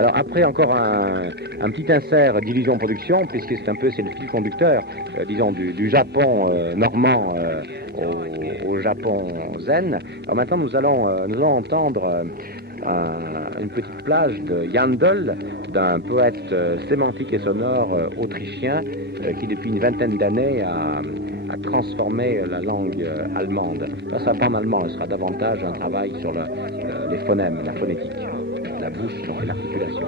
Alors après encore un petit insert d'Illusion Production, puisque c'est le fil conducteur, disons du Japon normand au Japon zen. Alors maintenant nous allons entendre une petite plage de Jandl, d'un poète sémantique et sonore autrichien qui depuis une vingtaine d'années a transformé la langue allemande. Là, ça sera pas en allemand, ce sera davantage un travail sur les phonèmes, la phonétique, la bouche et l'articulation.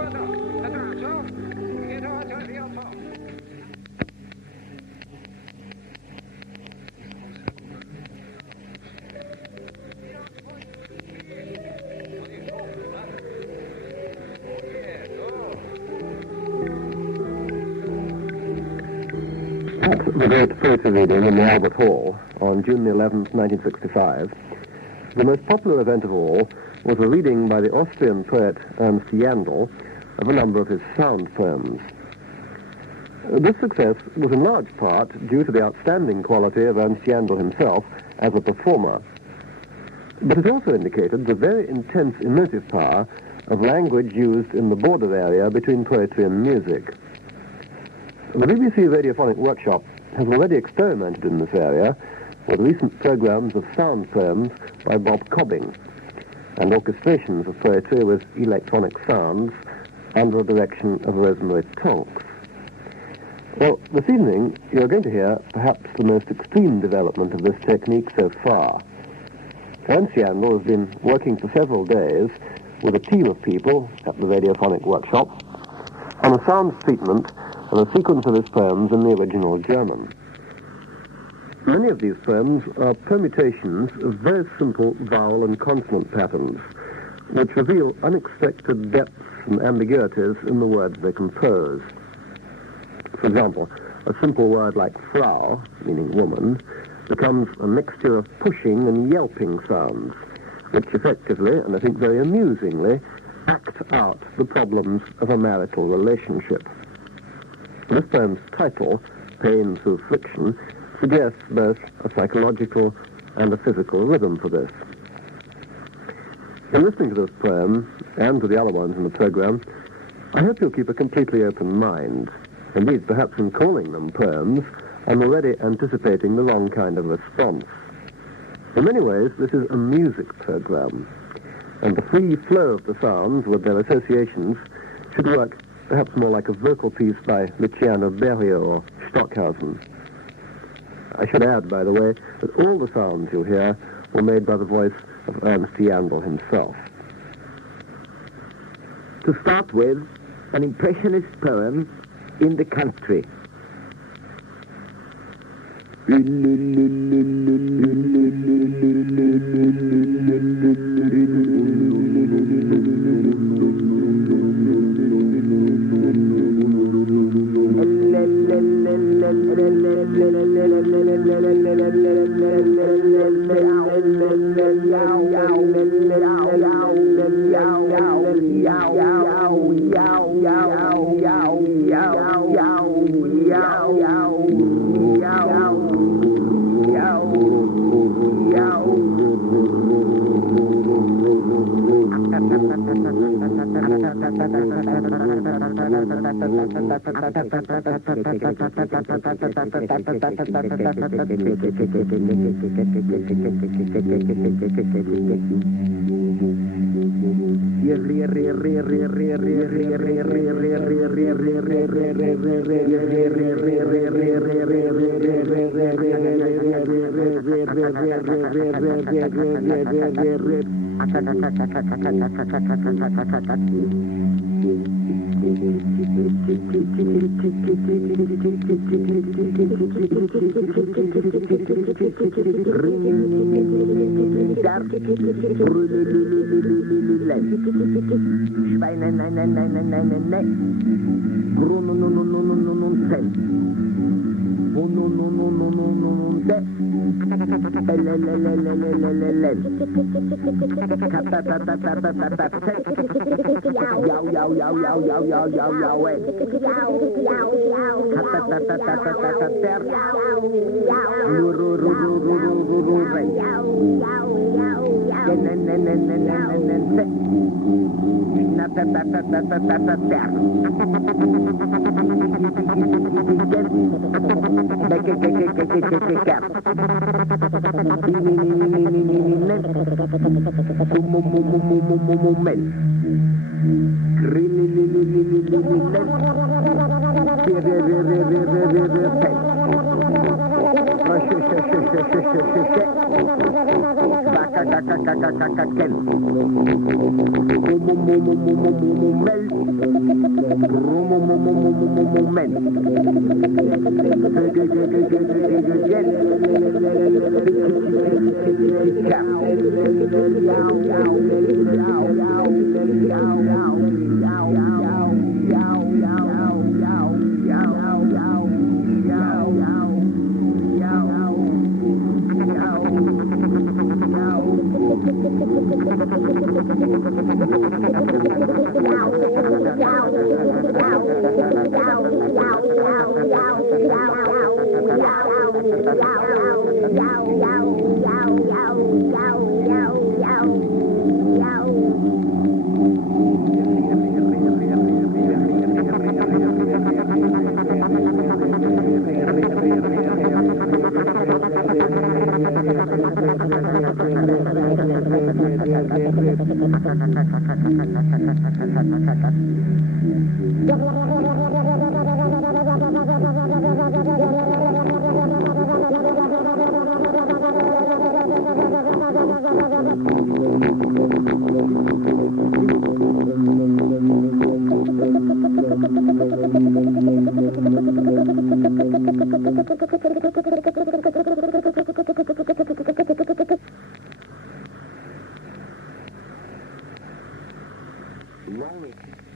At the great poetry reading in the Albert Hall on June the 11th, 1965, the most popular event of all was a reading by the Austrian poet Ernst Jandl of a number of his sound poems. This success was in large part due to the outstanding quality of Ernst Jandl himself as a performer, but it also indicated the very intense emotive power of language used in the border area between poetry and music. The BBC Radiophonic Workshop has already experimented in this area with recent programs of sound poems by Bob Cobbing and orchestrations of poetry with electronic sounds under the direction of Rosemary Tonks. Well, this evening you're going to hear perhaps the most extreme development of this technique so far. Ernst Jandl has been working for several days with a team of people at the Radiophonic Workshop on a sound treatment of a sequence of his poems in the original German. Many of these poems are permutations of very simple vowel and consonant patterns, which reveal unexpected depths and ambiguities in the words they compose. For example, a simple word like Frau, meaning woman, becomes a mixture of pushing and yelping sounds, which effectively, and I think very amusingly, act out the problems of a marital relationship. This poem's title, Pain Through Friction, suggests both a psychological and a physical rhythm for this. In listening to this poem, and to the other ones in the program, I hope you'll keep a completely open mind. Indeed, perhaps in calling them poems, I'm already anticipating the wrong kind of response. In many ways, this is a music program, and the free flow of the sounds with their associations should work perhaps more like a vocal piece by Luciano Berio or Stockhausen. I should add, by the way, that all the sounds you'll hear were made by the voice of Ernst Jandl himself. To start with, an impressionist poem in the country.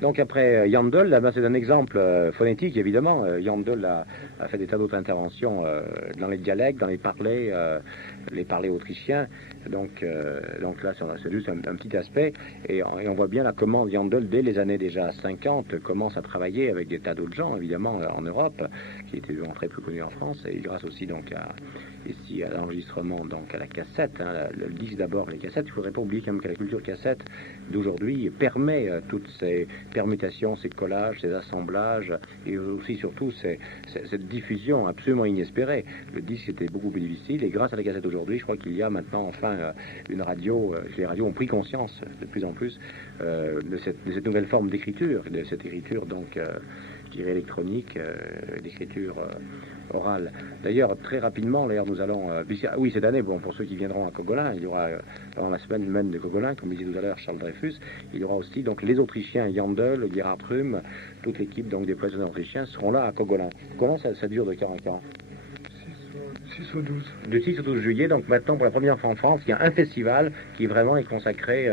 Donc après Jandl, là, c'est un exemple phonétique évidemment. Jandl a fait des tas d'autres interventions dans les dialectes, dans les parlers autrichiens. Donc là c'est juste un petit aspect et on voit bien là comment Jandl dès les années déjà 50 commence à travailler avec des tas d'autres gens évidemment en Europe qui étaient très peu connus en France et grâce aussi donc ici à l'enregistrement, donc à la cassette, hein, le disque d'abord, les cassettes. Il ne faudrait pas oublier quand même que la culture cassette d'aujourd'hui permet toutes ces permutations, ces collages, ces assemblages et aussi surtout cette diffusion absolument inespérée. Le disque était beaucoup plus difficile et grâce à la cassette aujourd'hui, je crois qu'il y a maintenant enfin une radio, les radios ont pris conscience de plus en plus de cette nouvelle forme d'écriture, de cette écriture donc je dirais électronique, d'écriture orale. D'ailleurs, très rapidement, nous allons... oui, cette année, bon, pour ceux qui viendront à Cogolin, il y aura, pendant la semaine même de Cogolin, comme disait tout à l'heure Charles Dreyfus, il y aura aussi donc les Autrichiens, Jandl, Gerhard Rühm, toute l'équipe donc des poissons autrichiens seront là à Cogolin. Comment ça dure de 40 ans? 6 au 12. De 6 au 12 juillet, donc maintenant pour la première fois en France, il y a un festival qui vraiment est consacré,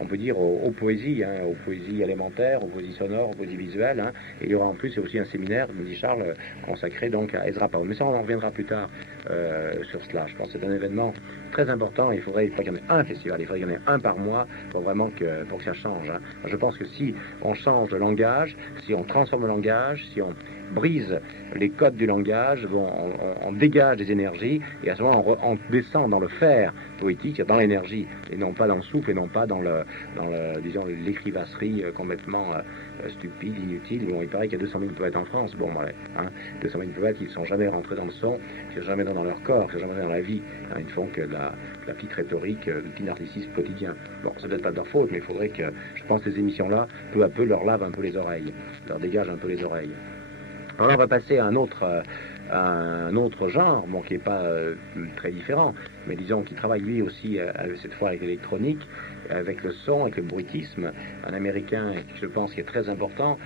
on peut dire, aux poésies, hein, aux poésies élémentaires, aux poésies sonores, aux poésies visuelles. Hein, et il y aura en plus aussi un séminaire, me dit Charles, consacré donc à Ezra Pound. Mais ça, on en reviendra plus tard sur cela. Je pense que c'est un événement très important. Il faudrait qu'il y en ait un festival, il faudrait qu'il y en ait un par mois pour vraiment pour que ça change. Hein. Je pense que si on change de langage, si on transforme le langage, si on brise les codes du langage, on dégage des énergies, et à ce moment on descend dans le faire poétique, dans l'énergie, et non pas dans le souffle, et non pas dans disons, l'écrivasserie complètement stupide, inutile. Bon, il paraît qu'il y a 200 000 poètes en France. Bon, ouais, 200 000 poètes qui ne sont jamais rentrés dans le son, qui ne sont jamais dans leur corps, qui ne sont jamais dans la vie. Ils ne font que de la petite rhétorique, du petit narcissisme quotidien. Bon, c'est peut-être pas de leur faute, mais il faudrait que, je pense, ces émissions-là, peu à peu, leur lavent un peu les oreilles, leur dégagent un peu les oreilles. Alors là, on va passer à un autre genre, bon, qui n'est pas très différent, mais disons qui travaille lui aussi cette fois avec l'électronique, avec le son, avec le bruitisme. Un Américain, je pense, qui est très important,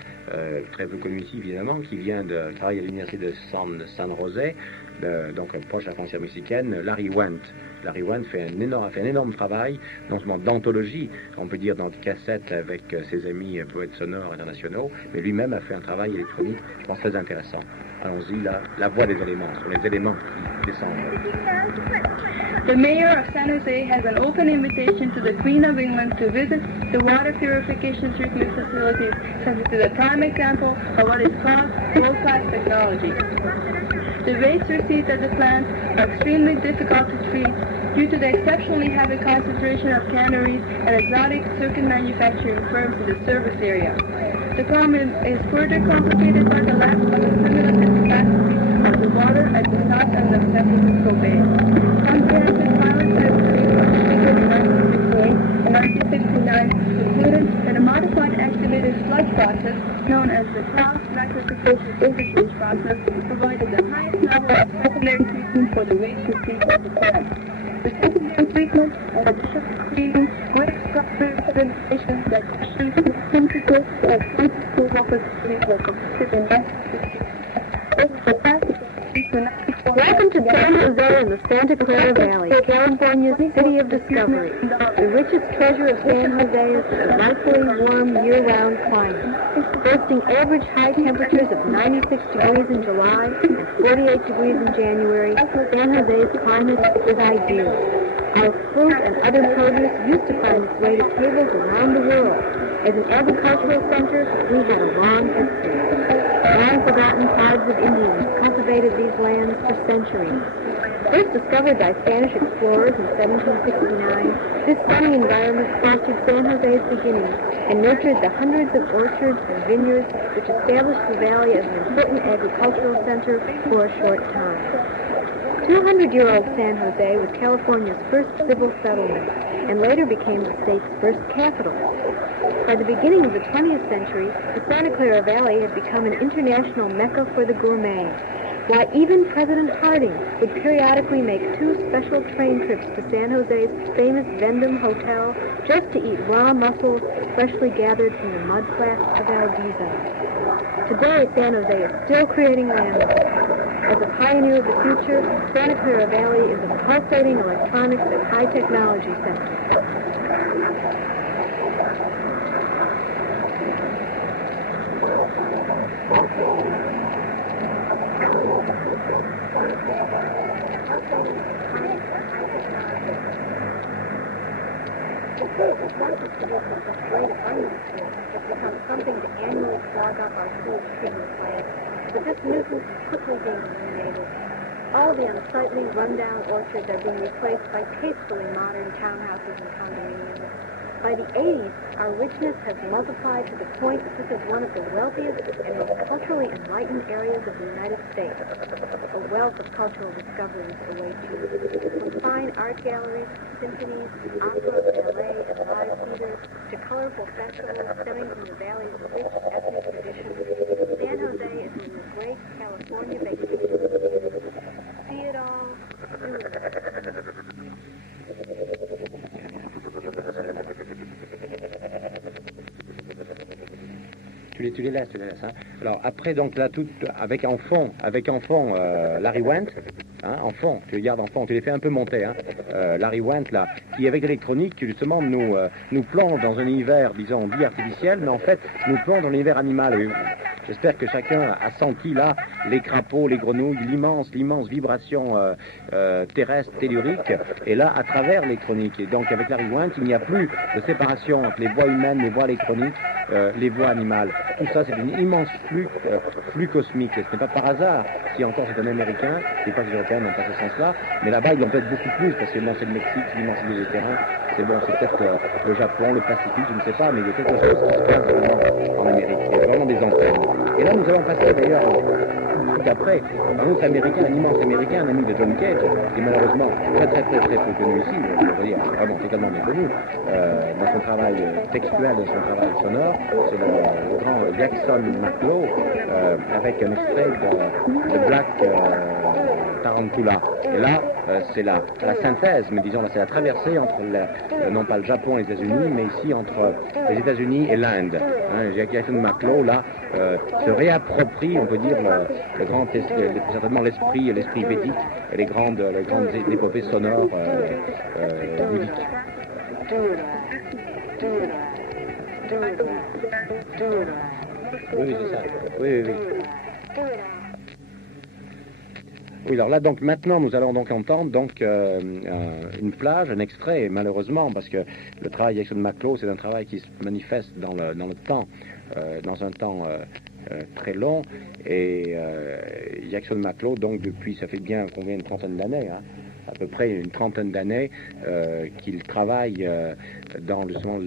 très peu connu ici évidemment, qui vient de travailler à l'université de San José, donc proche de la frontière mexicaine, Larry Wendt. Larry Wendt fait un énorme travail, non seulement d'anthologie, on peut dire dans des cassettes avec ses amis poètes sonores internationaux, mais lui-même a fait un travail électronique, je pense, très intéressant. Allons-y, la voix des éléments, sur les éléments qui descendent. The mayor of San Jose has an open invitation to the Queen of England to visit the water purification treatment facilities, since it is a prime example of what is called world-class technology. The waste received at the plant are extremely difficult to treat due to the exceptionally heavy concentration of canneries and exotic circuit manufacturing firms in the service area. The problem is further complicated by the lack of a cumulative capacity of the water at the south end of San Francisco Bay. Comprehensive pilots have been completed in 1968 and 1969 concluded that a modified activated sludge process known as the Klaus rectification interchange process provided the highest level of secondary treatment for the waste received at the plant. The secondary treatment and additional cleaning with structural presentation that shows the synthesis of 22 opportunities were completed in 1960. Welcome to San Jose in the Santa Clara Valley, California's city of discovery. The richest treasure of San Jose is the delightfully warm year-round climate. Boasting average high temperatures of 96 degrees in July and 48 degrees in January, San Jose's climate is ideal. Our fruit and other produce used to find its way to tables around the world. As an agricultural center, we had a long history. Long-forgotten tribes of Indians cultivated these lands for centuries. First discovered by Spanish explorers in 1769, this sunny environment fostered San Jose's beginnings and nurtured the hundreds of orchards and vineyards which established the valley as an important agricultural center for a short time. 200-year-old San Jose was California's first civil settlement and later became the state's first capital. By the beginning of the 20th century, the Santa Clara Valley had become an international mecca for the gourmet. Why, even President Harding would periodically make 2 special train trips to San Jose's famous Vendome Hotel just to eat raw mussels freshly gathered from the mudflats of Aldiza. Today, San Jose is still creating landmarks. As a pioneer of the future, Santa Clara Valley is a pulsating electronics and high technology center. It's become something to annually clog up our sewage treatment plant, but this nuisance is quickly being eliminated. All the unsightly, run-down orchards are being replaced by tastefully modern townhouses and condominiums. By the 80s, our richness has multiplied to the point that this is one of the wealthiest and most culturally enlightened areas of the United States. A wealth of cultural discoveries await you. From fine art galleries, symphonies, opera, ballet, and live theaters, to colorful festivals stemming from the valley's rich ethnic traditions, San Jose is in the great California vacation. See it all, do it all. Tu les laisses, hein. Alors après, donc là, tout avec en fond Larry Wendt, hein, en fond, tu les gardes en fond, tu les fais un peu monter, hein. Larry Wendt là, qui avec l'électronique, justement nous plonge dans un univers, disons, dit artificiel, mais en fait nous plonge dans l'univers animal. J'espère que chacun a senti là les crapauds, les grenouilles, l'immense vibration terrestre, tellurique, et là, à travers l'électronique. Et donc, avec la rewind, il n'y a plus de séparation entre les voix humaines, les voix électroniques, les voix animales. Tout ça, c'est un immense flux cosmique. Et ce n'est pas par hasard si encore c'est un Américain, c'est pas que les Européens n'ont pas ce sens-là, mais là-bas, ils l'ont peut-être beaucoup plus, parce que c'est le Mexique, l'immensité des terrains, c'est bon, c'est peut-être le Japon, le Pacifique, je ne sais pas, mais il y a quelque chose qui se passe vraiment en Amérique. Il y a vraiment des antennes. Et là, nous allons passer d'ailleurs, tout après, un autre Américain, un immense Américain, un ami de John Cage, qui est malheureusement très peu connu ici, je veux dire, vraiment totalement méconnu, dans son travail textuel, dans son travail sonore, c'est le grand Jackson Maclow, avec un extrait de Black Tarantula. Et là, c'est la synthèse, mais disons, là, c'est la traversée entre, non pas le Japon et les États-Unis, mais ici entre les États-Unis et l'Inde. Hein, Jackson Maclow, là, se réapproprie, on peut dire, certainement l'esprit védique et les grandes épopées sonores bouddhiques. Oui, c'est ça. Oui. Oui, alors là, donc maintenant, nous allons donc entendre donc une plage, un extrait, malheureusement, parce que le travail de Jackson Maclow, c'est un travail qui se manifeste dans le temps, dans un temps très long, et Jackson Maclow, donc depuis, ça fait bien combien, une trentaine d'années, hein, à peu près une trentaine d'années qu'il travaille dans justement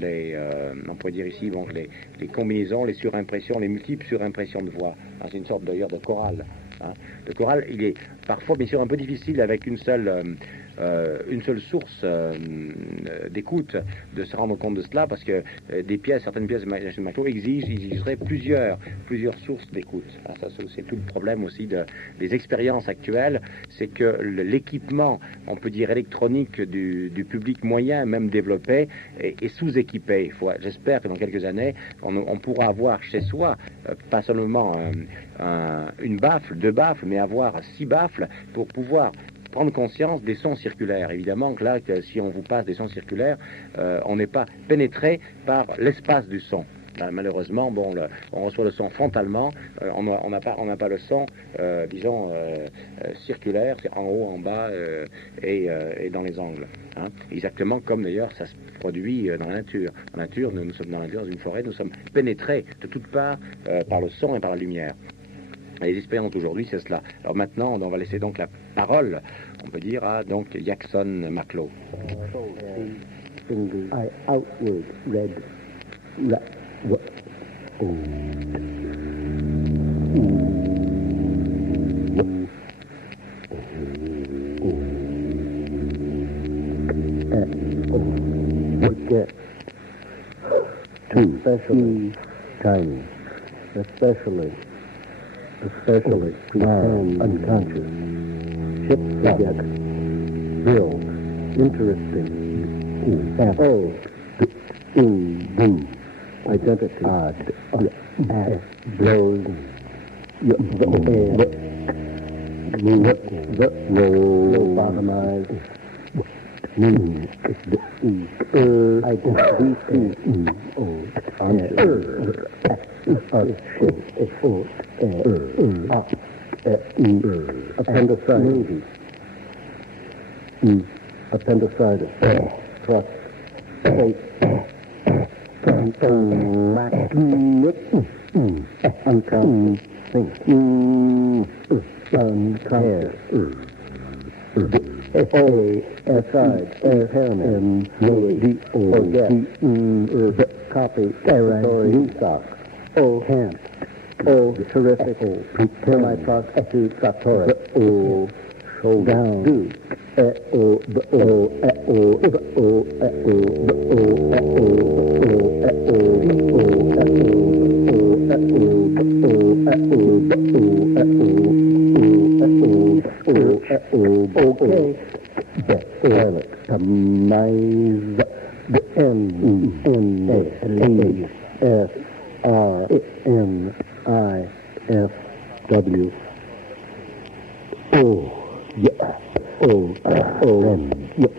on pourrait dire ici, bon, les combinaisons, les surimpressions, les multiples surimpressions de voix. Hein, c'est une sorte d'ailleurs de chorale. Hein. Le choral, il est parfois bien sûr un peu difficile avec une seule source d'écoute de se rendre compte de cela, parce que certaines pièces de Jackson Maclow exigeraient plusieurs sources d'écoute. Hein, ça, c'est tout le problème aussi des expériences actuelles, c'est que l'équipement, on peut dire électronique du public moyen, même développé, est sous-équipé. J'espère que dans quelques années, on pourra avoir chez soi pas seulement une baffle, 2 baffles, mais avoir 6 baffles pour pouvoir prendre conscience des sons circulaires. Évidemment que là, si on vous passe des sons circulaires, on n'est pas pénétré par l'espace du son. Malheureusement, bon, on reçoit le son frontalement, on n'a pas le son, disons, circulaire, c'est en haut, en bas et dans les angles. Hein. Exactement comme d'ailleurs ça se produit dans la nature. En nature, nous sommes dans une forêt, nous sommes pénétrés de toutes parts par le son et par la lumière. Et les expériences d'aujourd'hui, c'est cela. Alors maintenant, on va laisser donc la parole, on peut dire, à donc Jackson Maclow. I outward read especially tiny, especially unconscious. Subject, real, interesting, identity, blows, lobotomized, appendicitis, trust, unconscious, aside, impairment, forget, copy, new socks, camp, terrific, semi-prostitute, down, okay. Pilot, tamize, the N-A-S-R-N-I-F-W. Oh, yeah. Oh, yeah.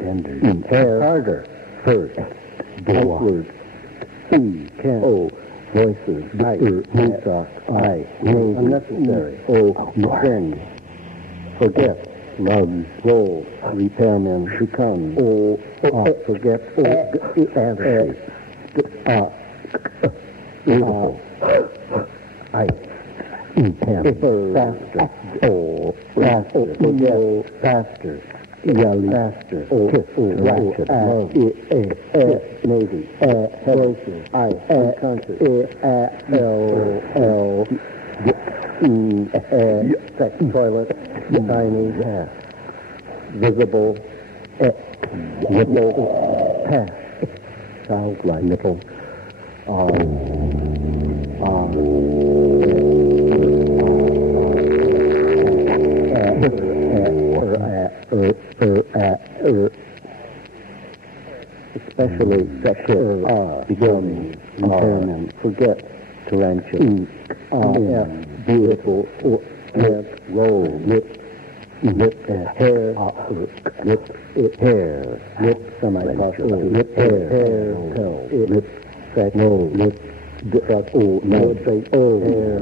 Standard. Harder. First. outward, can, voices, I, unnecessary, sin, forget, love, roll, repairman, become, forget, fantasy, beautiful, I, faster, faster, forget, faster, faster, ratchet, love, maybe, closer, I, unconscious, sex, toilet, tiny, visible, nipple, pass, childlike, nipple, especially sexual, becoming, impairment, forget, tarantula, beautiful, roll, lip, hair, hair, lip, semi-partial, lip, hair, lip, sex, lip, no, say, hair,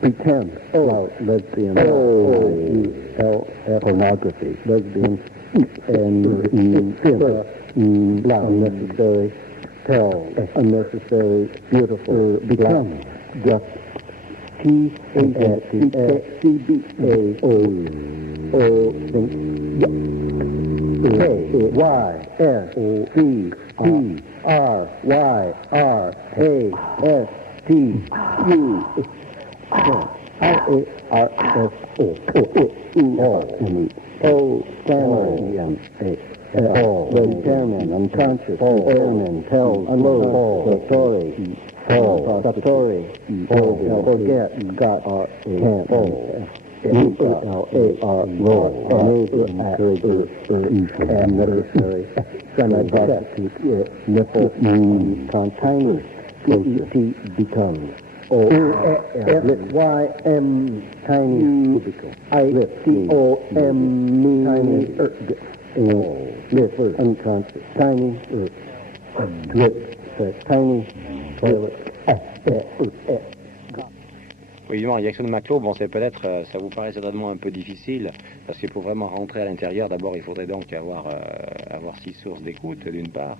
pretend, lesbian, pornography, lesbian, and unnecessary, tell, unnecessary, beautiful, become, just, impairment, unconscious, impairment, tells, unload, story, story, forget, got, can't, unnecessary, semi-prostitute, nipple, tiny, becomes, Y-M, tiny, C-O-M, tiny, lip, unconscious, tiny, lip, tiny, toilet, Oui, évidemment, la direction de Maclot, bon, c'est peut-être, ça vous paraît certainement un peu difficile, parce que pour vraiment rentrer à l'intérieur, d'abord, il faudrait donc avoir 6 sources d'écoute, d'une part,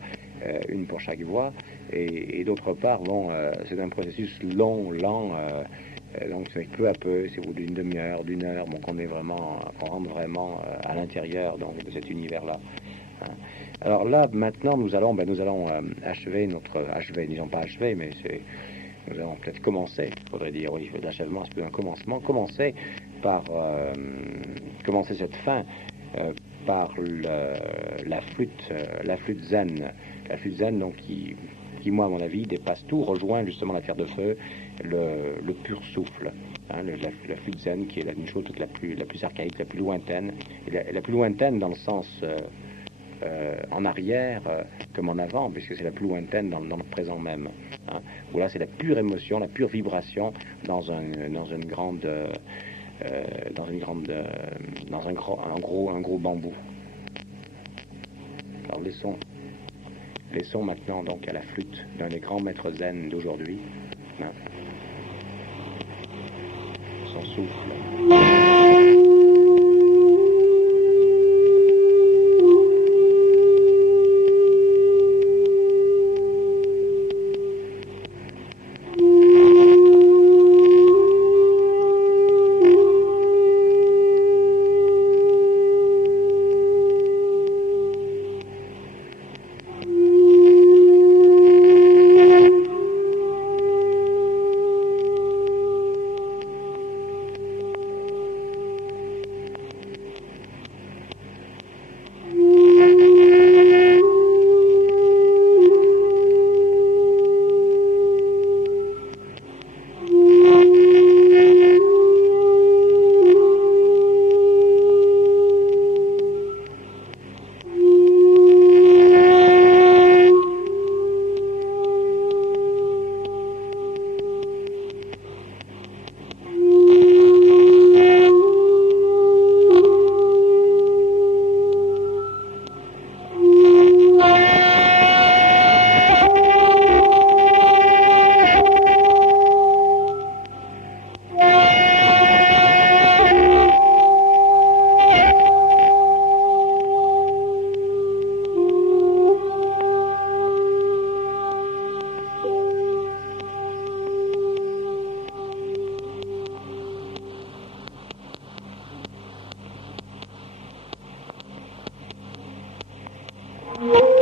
une pour chaque voix, et d'autre part, bon, c'est un processus long, lent, donc c'est peu à peu, c'est au bout d'une demi-heure, d'une heure, bon, qu'on rentre vraiment à l'intérieur donc de cet univers-là. Hein. Alors là, maintenant, nous allons achever disons pas achever, mais nous allons peut-être commencer, il faudrait dire, oui, l'achèvement, c'est plus un commencement, commencer cette fin par la flûte zen. La flûte zen, donc, qui, moi, à mon avis, dépasse tout, rejoint justement la terre de feu, le pur souffle. Hein, la flûte zen, qui est une chose toute la plus archaïque, la plus lointaine, et la plus lointaine dans le sens en arrière comme en avant, puisque c'est la plus lointaine dans le présent même. Hein, où là, c'est la pure émotion, la pure vibration dans un gros bambou. Alors laissons maintenant donc à la flûte d'un des grands maîtres zen d'aujourd'hui, hein, son souffle. Thank you.